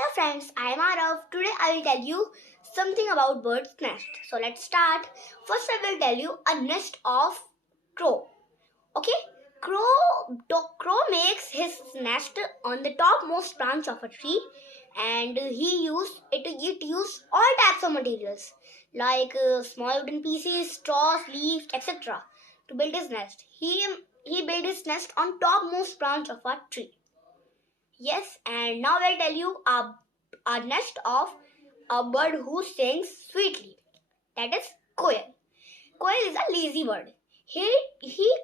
Hello friends, I am Arav. Today I will tell you something about bird's nest. So let's start. First I will tell you a nest of crow. Okay? Crow makes his nest on the topmost branch of a tree, and it used all types of materials like small wooden pieces, straws, leaves, etc. to build his nest. He built his nest on topmost branch of a tree. Yes, and now I'll tell you a nest of a bird who sings sweetly. That is quail. Quail is a lazy bird. He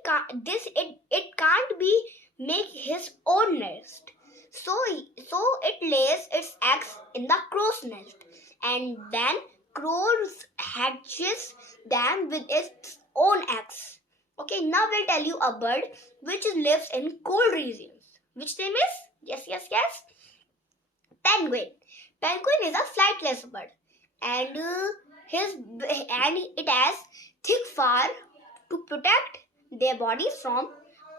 can't it can't be make his own nest. So it lays its eggs in the crow's nest, and then crows hatches them with its own eggs. Okay, now we'll tell you a bird which lives in cold regions. Which name is? Yes. Penguin. Penguin is a flightless bird, and it has thick fur to protect their bodies from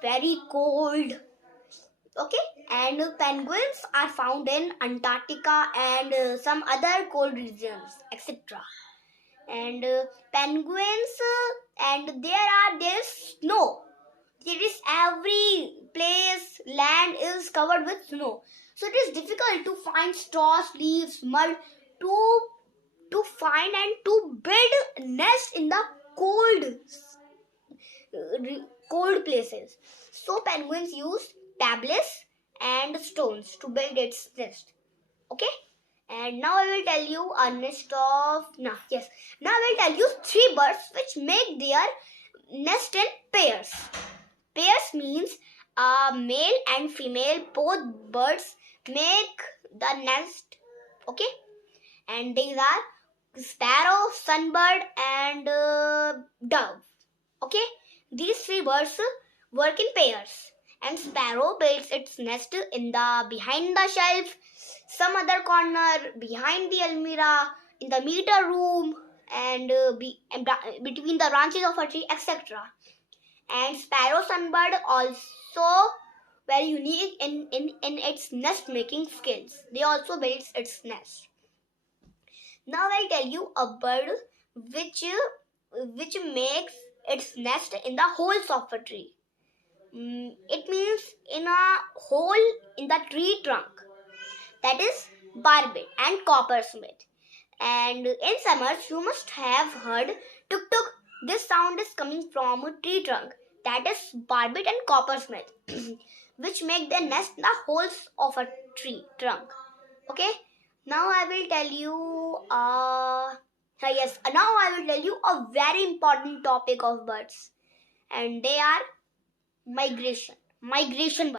very cold. Okay, and penguins are found in Antarctica and some other cold regions, etc. And penguins and there is snow. There is every place land is covered with snow, so it is difficult to find straws, leaves, mud to find and to build nest in the cold places. So penguins use pebbles and stones to build its nest. Okay, and now I will tell you a nest of now I will tell you three birds which make their nest in pairs. Pairs means male and female both birds make the nest. Okay, and these are sparrow, sunbird, and dove. Okay, these three birds work in pairs, and sparrow builds its nest in the behind the shelf, some other corner, behind the almirah, in the meter room, and between the branches of a tree, etc. And sparrow sunbird also very unique in its nest making skills. They also builds its nest. Now I'll tell you a bird which makes its nest in the holes of a tree. It means in a hole in the tree trunk. That is barbet and coppersmith. And in summers you must have heard tuk tuk. This sound is coming from a tree trunk. That is barbet and coppersmith, which make their nest in the holes of a tree trunk. Okay. Now I will tell you. Now I will tell you a very important topic of birds, and they are migration. Migration birds.